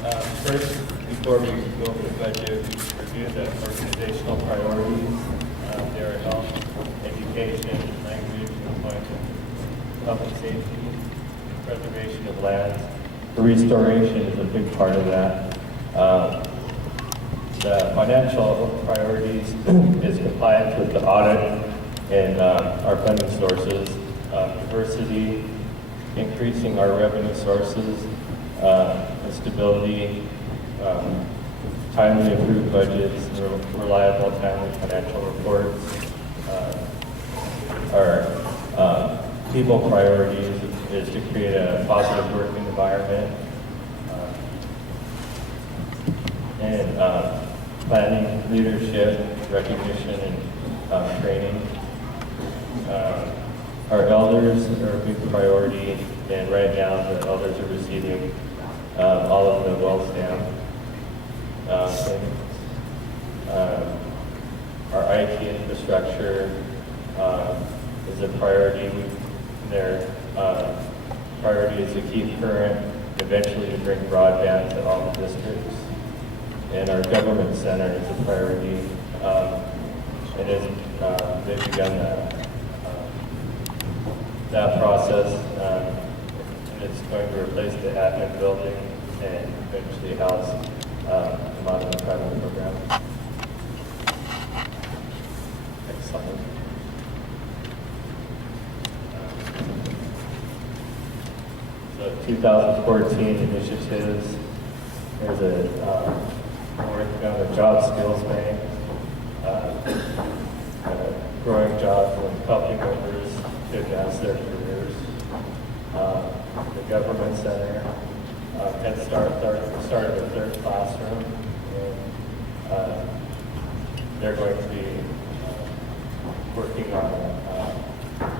First, before we go over the budget, review the organizational priorities. They are health, education, language, employment, public safety, preservation of lands. The restoration is a big part of that. The financial priorities is compliance with the audit and our funding sources, diversity, increasing our revenue sources, and stability, timely approved budgets, reliable, timely financial reports. Our people priorities is to create a positive working environment, and planning, leadership, recognition, and training. Our elders are a big priority, and right now the elders are receiving all of the well-stamped payments. Our IT infrastructure is a priority. Their priority is to keep current, eventually to bring broadband to all the districts. And our government center is a priority. They've begun that process, and it's going to replace the admin building and eventually house a lot of the private programs. Next slide. So 2014 initiatives. There's working on the job skills bank, growing jobs and helping workers to advance their careers. The government center, Head Start started the third classroom, and they're going to be working on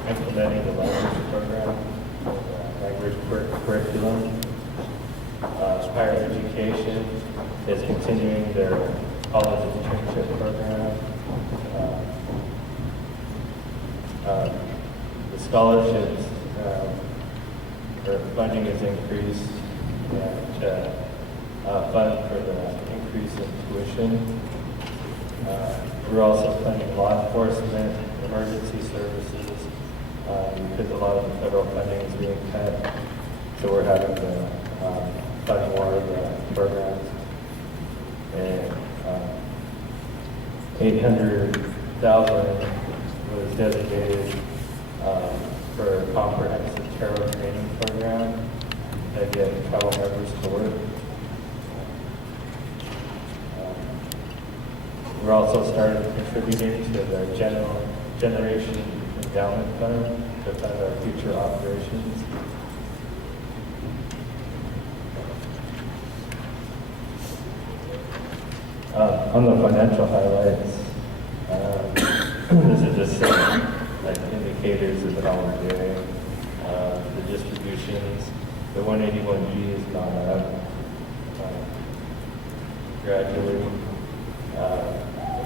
implementing the language program, language curriculum. Higher education is continuing their college internship program. The scholarships, their funding is increased to fund for the increase in tuition. We're also funding law enforcement, emergency services, because a lot of the federal funding is being cut. So we're having to fund more of the programs. And $800,000 was designated for a comprehensive terror training program that get tribal members to work. We're also starting contributing to the Generation Endowment Fund to fund our future operations. On the financial highlights, this is just some indicators of how we're doing. The distributions, the 181G has gone up gradually. The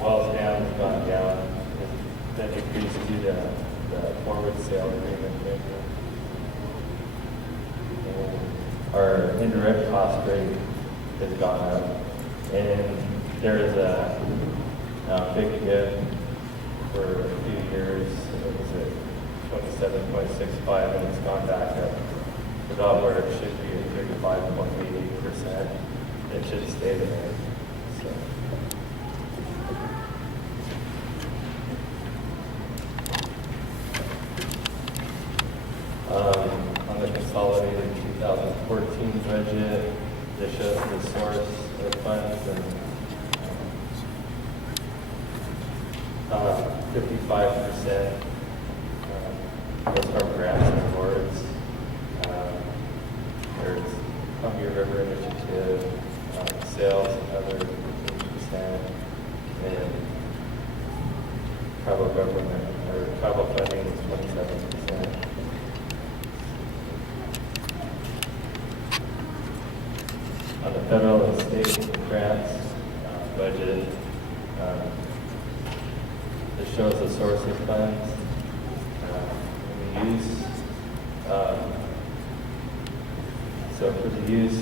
wells down has gone down. That increased due to the forward sale agreement. And our indirect cost rate has gone up. And there is a big dip for a few years. It was at 27.65, and it's gone back up about where it should be at 35.88%. It should stay there. On the consolidated 2014 budget, this shows the source of funds and 55% was from grants and awards. There's Columbia River Initiative, sales and other 15%, and tribal government or tribal funding is 27%. On the federal and state grants budget, this shows the source of funds. We use So for the use,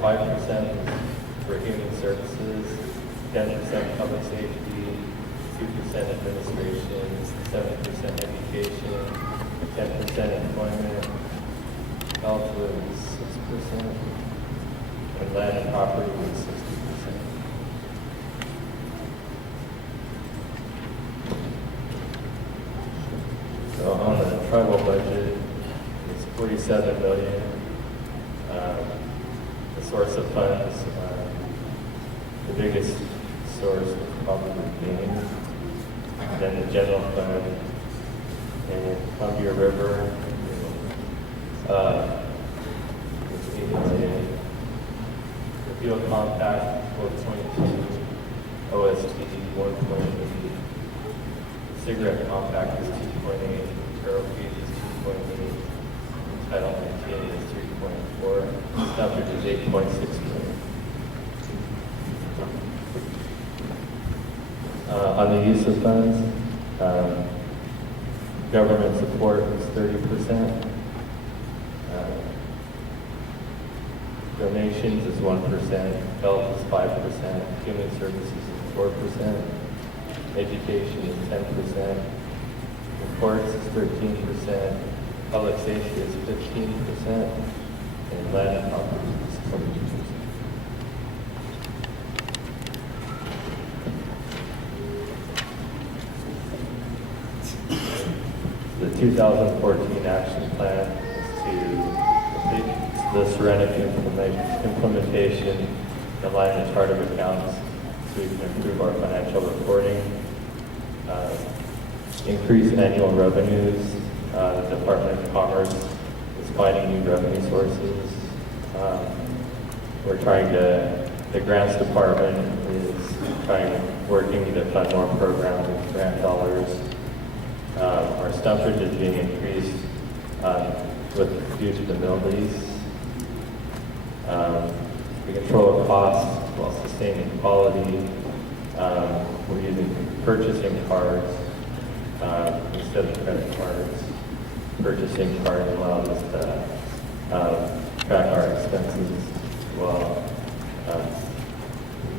5% for human services, 10% public safety, 2% administration, 7% education, 10% employment, health was 6%, and land and property was 60%. So on the tribal budget, it's 47 million. The source of funds, the biggest source is probably gains, then the general fund, and Columbia River, which is the fuel compact 4.2, OST 1.8, cigarette compact is 2.8, barrel feed is 2.8, title 19 is 3.4, stuffage is 8.6 million. On the use of funds, government support is 30%. Donations is 1%. Health is 5%. Human services is 4%. Education is 10%. Reports is 13%. Public safety is 15%. And land and property is 22%. The 2014 action plan is to complete the Serenic implementation, align the chart of accounts so we can improve our financial reporting, increase annual revenues. The Department of Commerce is finding new revenue sources. The grants department is working to fund more programs with grant dollars. Our stumpage is being increased due to the mill lease. We control costs while sustaining quality. We're using purchasing cards instead of credit cards. Purchasing cards allows us to track our expenses while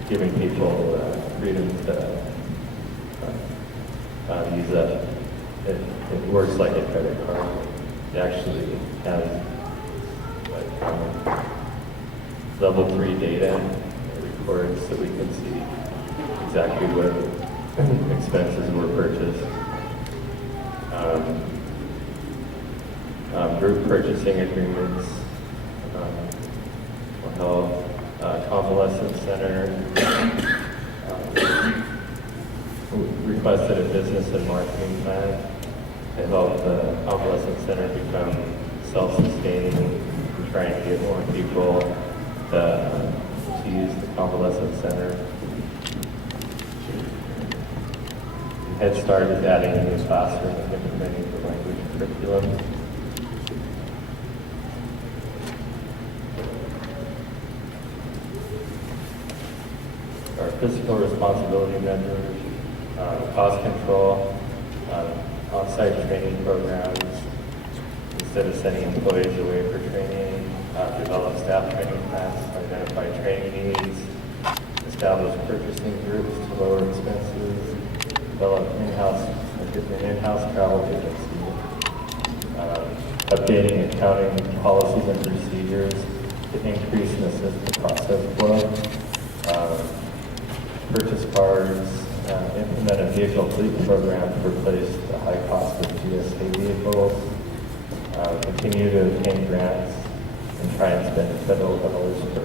giving people freedom to use that. It works like a credit card. It actually has level 3 data. It records so we can see exactly what expenses were purchased. Group purchasing agreements, health, convalescent center. Requested a business and marketing plan to help the convalescent center become self-sustaining and trying to get more people to use the convalescent center. Head Start is adding a new classroom and implementing the language curriculum. Our fiscal responsibility measures, cost control, on-site training programs, instead of sending employees away for training, develop staff training plans, identify training needs, establish purchasing groups to lower expenses, develop in-house travel agency, updating accounting policies and procedures to increase and assist the process flow, purchase cards, implement a vehicle fleet program to replace the high cost of GSA vehicles, continue to obtain grants, and try and spend federal dollars for